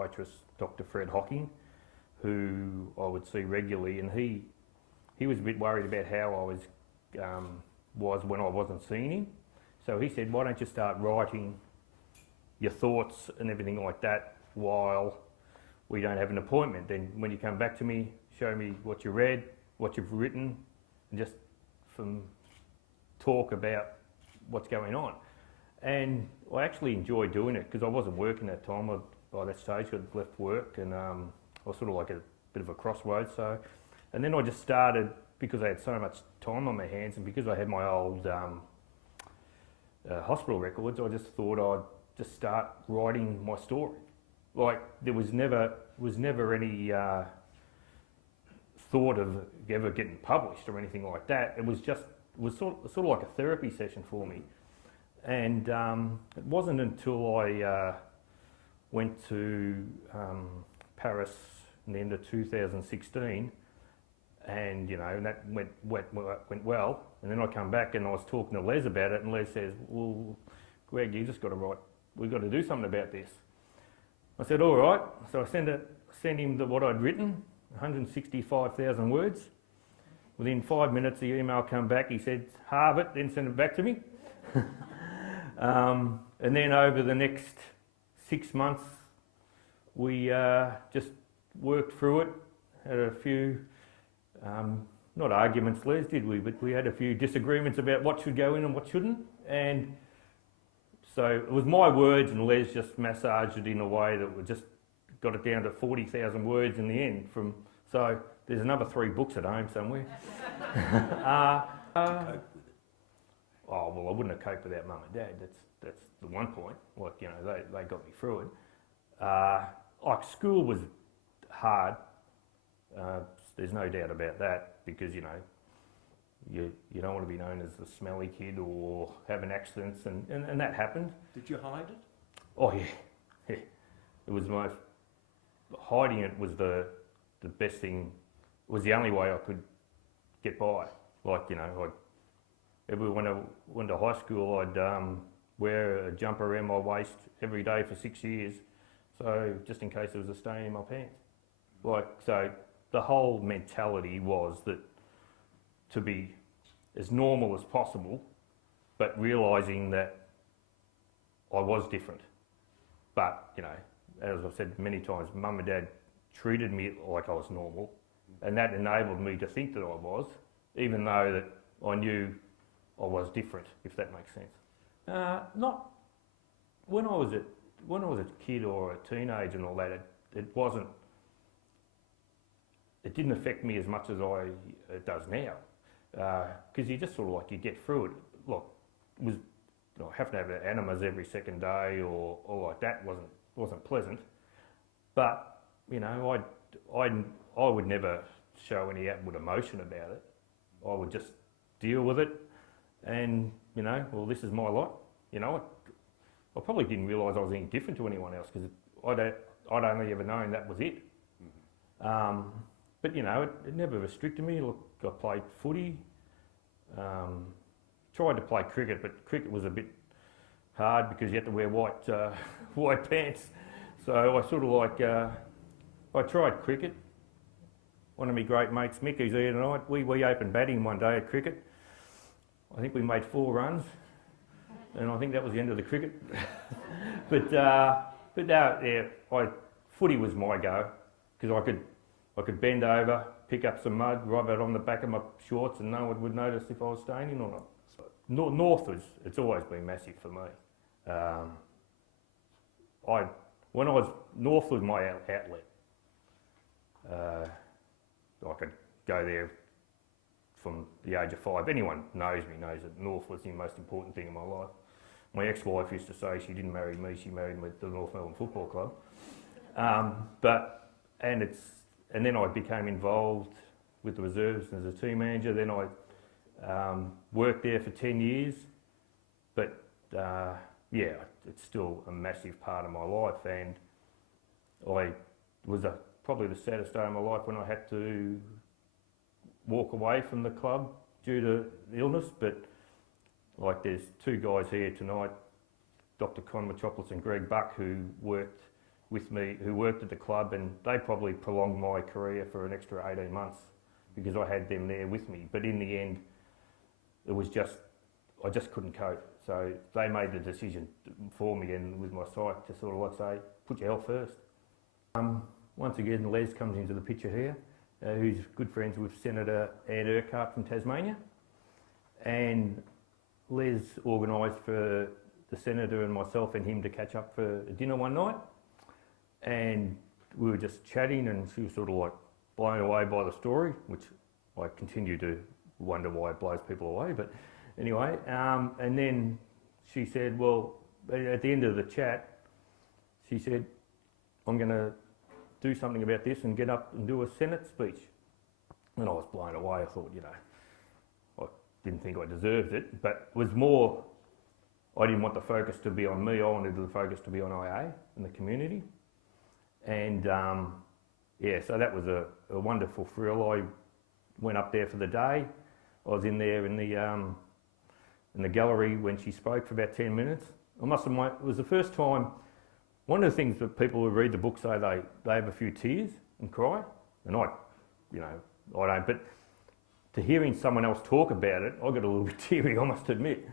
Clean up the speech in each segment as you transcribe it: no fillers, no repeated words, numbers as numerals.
podiatrist, Dr. Fred Hocking, who I would see regularly, and he was a bit worried about how I was when I wasn't seeing him. So he said, why don't you start writing your thoughts and everything like that while we don't have an appointment. Then when you come back to me, show me what you read, what you've written, and just talk about what's going on. And I actually enjoyed doing it because I wasn't working that time. By that stage, I'd left work, and I was sort of like a bit of a crossroads. And then I just started, because I had so much time on my hands, and because I had my old hospital records, I just thought I'd just start writing my story. Like, there was never any thought of ever getting published or anything like that. It was sort of like a therapy session for me. And it wasn't until I went to Paris in the end of 2016, and and that went well. And then I come back and I was talking to Les about it, and Les says, "Well, Greg, you just got to write. We've got to do something about this." I said, "All right." So I sent him what I'd written, 165,000 words. Within 5 minutes, the email came back. He said, "Halve it, then send it back to me." And then over the next 6 months, we just worked through it. Had a few, not arguments, Les, did we? But we had a few disagreements about what should go in and what shouldn't. And so it was my words, and Les just massaged it in a way that we just got it down to 40,000 words in the end. So there's another 3 books at home somewhere. Oh, well, I wouldn't have coped without Mum and Dad. That's the one point. Like, they got me through it. Like, school was hard. There's no doubt about that, because, you don't want to be known as the smelly kid or having accidents, and that happened. Did you hide it? Oh, yeah. It was hiding it was the best thing. It was the only way I could get by. Like, when I went to high school, I'd wear a jumper around my waist every day for 6 years, so just in case there was a stain in my pants. Like, so the whole mentality was that to be as normal as possible, but realising that I was different. But, as I've said many times, Mum and Dad treated me like I was normal, and that enabled me to think that I was, even though that I knew I was different, if that makes sense. Not when I was a kid or a teenager and all that. It didn't affect me as much as it does now, because you just sort of like, you get through it. Look, it was having to have enemas every second day or like that wasn't pleasant, but I would never show any outward emotion about it. I would just deal with it, and well, this is my lot. I probably didn't realise I was any different to anyone else, because I'd only ever known that was it. Mm-hmm. But it never restricted me. Look, I played footy, tried to play cricket, but cricket was a bit hard because you had to wear white pants. So I sort of like, I tried cricket. One of my great mates, Mick, who's here tonight, we opened batting one day at cricket. I think we made 4 runs, and I think that was the end of the cricket. but no, yeah, footy was my go, because I could bend over, pick up some mud, rub it on the back of my shorts, and no one would notice if I was staining or not. North it's always been massive for me. North was my outlet. I could go there from the age of 5. Anyone knows me knows that North was the most important thing in my life. My ex-wife used to say she didn't marry me, she married me at the North Melbourne Football Club. And then I became involved with the reserves as a team manager. Then I worked there for 10 years. But yeah, it's still a massive part of my life, and I was probably the saddest day of my life when I had to walk away from the club due to illness. But like, there's 2 guys here tonight, Dr. Con Metropolis and Greg Buck, who worked with me who worked at the club, and they probably prolonged my career for an extra 18 months because I had them there with me. But in the end, it was just, I just couldn't cope. So they made the decision for me and with my psych to sort of like say, put your health first. Once again, Les comes into the picture here, who's good friends with Senator Ed Urquhart from Tasmania. And Les organised for the Senator and myself and him to catch up for a dinner one night. And we were just chatting, and she was sort of like blown away by the story, which I continue to wonder why it blows people away. But anyway, and then she said, well, at the end of the chat, she said, I'm going to do something about this and get up and do a Senate speech. And I was blown away. I thought, you know, I didn't think I deserved it, but it was more, I didn't want the focus to be on me. I wanted the focus to be on IA and the community. And yeah, so that was a wonderful thrill. I went up there for the day. I was in there in the gallery when she spoke for about 10 minutes. I must admit, it was the first time. One of the things that people who read the book say they have a few tears and cry, and I don't. But to hearing someone else talk about it, I got a little bit teary, I must admit.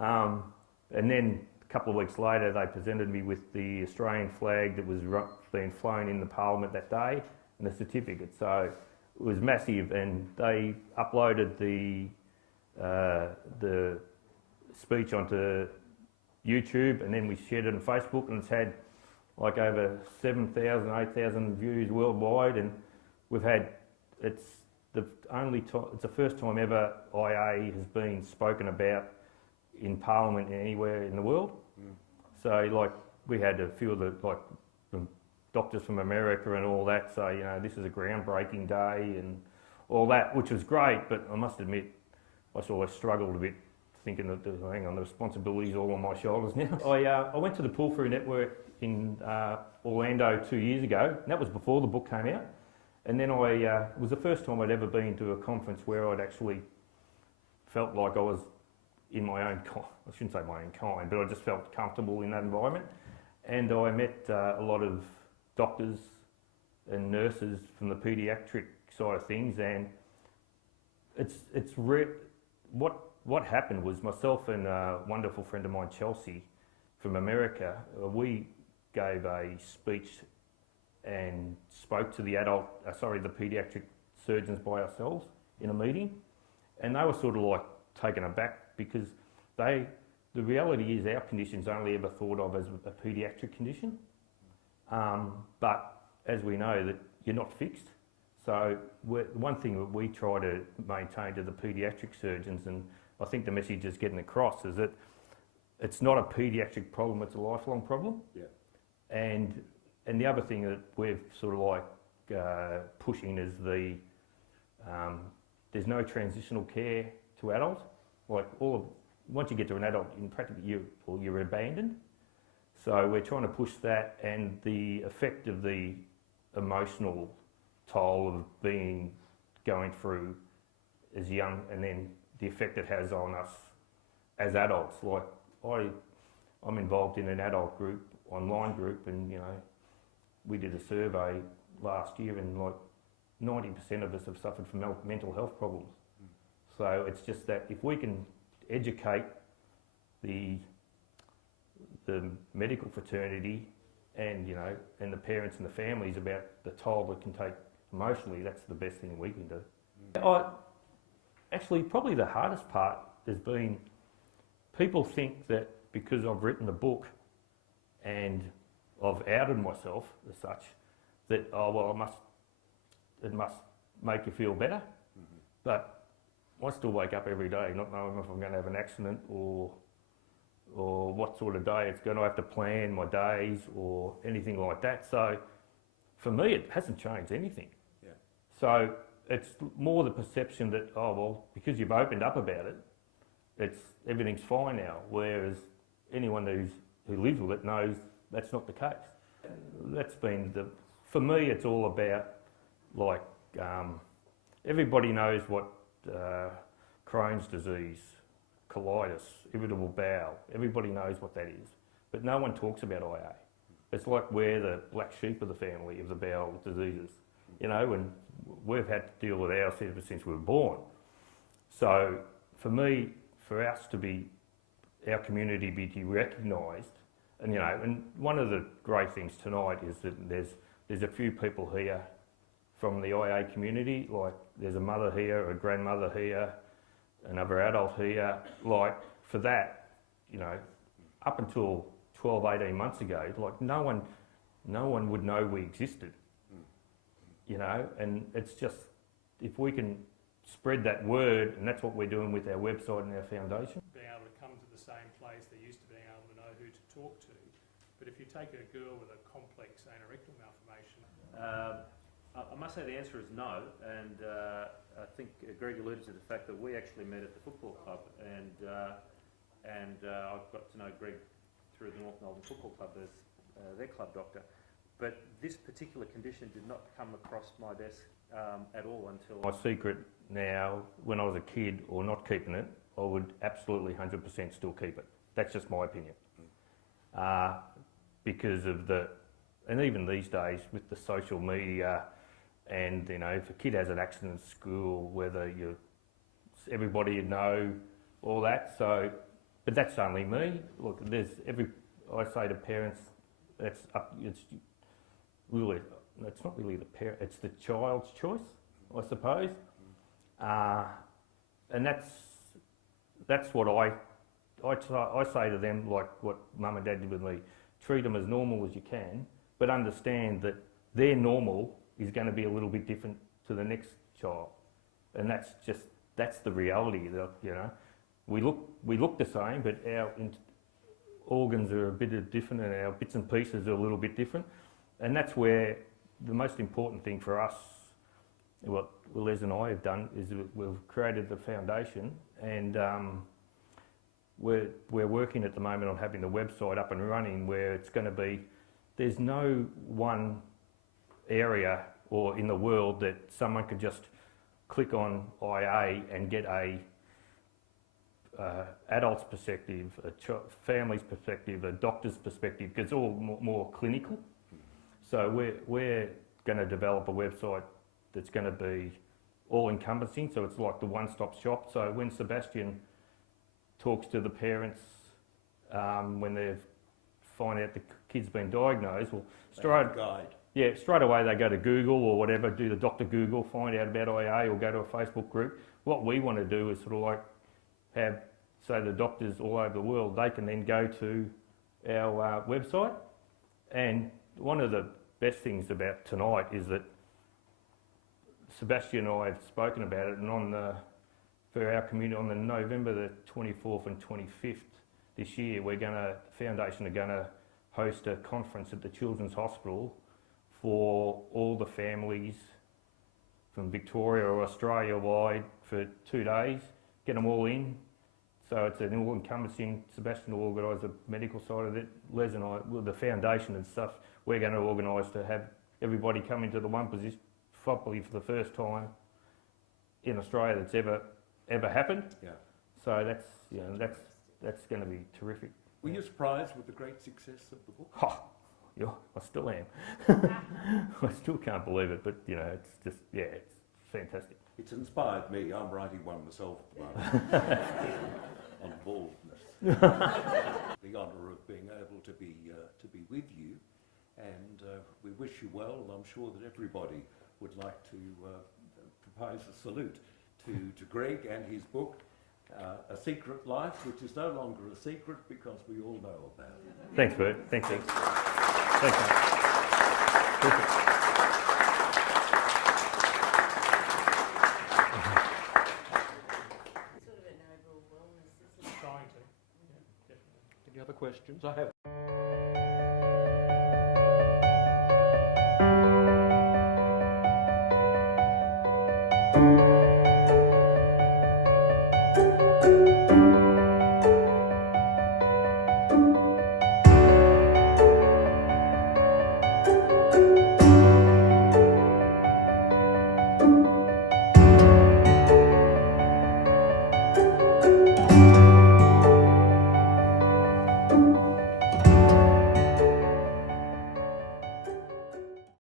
And then a couple of weeks later, they presented me with the Australian flag that was being flown in the Parliament that day and a certificate. So it was massive, and they uploaded the speech onto YouTube, and then we shared it on Facebook, and it's had like over 7,000, 8,000 views worldwide, and we've had, it's the first time ever IA has been spoken about in Parliament anywhere in the world. So like we had a few of the doctors from America and all that say, you know, this is a groundbreaking day and all that, which was great, but I must admit I sort of struggled a bit thinking that, hang on, the responsibility's all on my shoulders now. I went to the Pull Through Network in Orlando 2 years ago, and that was before the book came out. And then it was the first time I'd ever been to a conference where I'd actually felt like I was in my own kind. I shouldn't say my own kind, but I just felt comfortable in that environment. And I met a lot of doctors and nurses from the paediatric side of things, and what happened was myself and a wonderful friend of mine, Chelsea, from America, we gave a speech and spoke to the the paediatric surgeons by ourselves in a meeting, and they were sort of like taken aback because the reality is our condition's only ever thought of as a paediatric condition, but as we know that you're not fixed. So one thing that we try to maintain to the paediatric surgeons, and I think the message is getting across, is that it's not a paediatric problem, it's a lifelong problem. Yeah. And the other thing that we're sort of like pushing is there's no transitional care to adults. Like once you get to an adult, you're abandoned. So we're trying to push that, and the effect of the emotional toll of going through as young, and then the effect it has on us as adults. Like I'm involved in an adult group, online group, and you know, we did a survey last year, and like 90% of us have suffered from mental health problems. So it's just that if we can educate the medical fraternity and, you know, and the parents and the families about the toll it can take emotionally, that's the best thing we can do. Actually, probably the hardest part has been people think that because I've written the book and I've outed myself as such, that, oh, well, it must make you feel better. But I still wake up every day not knowing if I'm going to have an accident or what sort of day it's going to have to plan my days or anything like that. So for me, it hasn't changed anything. Yeah. So it's more the perception that, oh, well, because you've opened up about it, everything's fine now. Whereas anyone who lives with it knows that's not the case. That's been for me, it's all about like, everybody knows what Crohn's disease, colitis, irritable bowel, everybody knows what that is, but no one talks about IA. It's like we're the black sheep of the family of the bowel diseases, you know, and we've had to deal with ours ever since we were born. So for me, for us to be, our community be recognised, and you know, and one of the great things tonight is that there's a few people here from the IA community, like there's a mother here, a grandmother here, another adult here. Like for that, you know, up until 12, 18 months ago, like no one would know we existed, you know, and it's just, if we can spread that word, and that's what we're doing with our website and our foundation. Being able to come to the same place, they're used to being able to know who to talk to. But if you take a girl with a complex anal rectal malformation... I must say the answer is no, and I think Greg alluded to the fact that we actually met at the football club, and I've got to know Greg through the North Melbourne Football Club as their club doctor. But this particular condition did not come across my desk at all until... My secret now, when I was a kid or not keeping it, I would absolutely 100% still keep it. That's just my opinion. Because of the, and even these days with the social media, and you know, if a kid has an accident at school, whether everybody would know all that. So, but that's only me. Look, I say to parents, it's really, it's not really the parent, it's the child's choice, I suppose. And that's what I say to them, like what Mum and Dad did with me. Treat them as normal as you can, but understand that their normal is going to be a little bit different to the next child, and that's the reality. That, you know, we look the same, but our organs are a bit different, and our bits and pieces are a little bit different, and that's where the most important thing for us, what Les and I have done, is we've created the foundation, and we're working at the moment on having the website up and running, where it's going to be, there's no one area or in the world that someone can just click on IA and get a adult's perspective, a family's perspective, a doctor's perspective, because it's all more clinical. So we're going to develop a website that's going to be all-encompassing, so it's like the one-stop shop. So when Sebastian talks to the parents when they find out the kid's been diagnosed, well, straight away they go to Google or whatever, do the Dr. Google, find out about IA, or go to a Facebook group. What we want to do is sort of like have, say, the doctors all over the world, they can then go to our website. And one of the best things about tonight is that Sebastian and I have spoken about it, and for our community, on the November the 24th and 25th this year, the foundation are going to host a conference at the Children's Hospital for all the families from Victoria or Australia-wide for 2 days, get them all in. So it's an all-encompassing, Sebastian will organise the medical side of it, Les and I, with the foundation and stuff, we're going to organise to have everybody come into the one position, probably for the first time in Australia that's ever happened. Yeah. So that's going to be terrific. Were you surprised with the great success of the book? Oh, yeah, I still am. I still can't believe it, but you know, it's just, yeah, it's fantastic. It's inspired me. I'm writing one myself at the moment on baldness. The honour of being able to be with you, and we wish you well. And I'm sure that everybody would like to propose a salute to Greg and his book, A Secret Life, which is no longer a secret because we all know about it. Thanks, Bert. Thanks, Ed. Thanks, mate. Perfect. Trying to, yeah, definitely. Any other questions? I have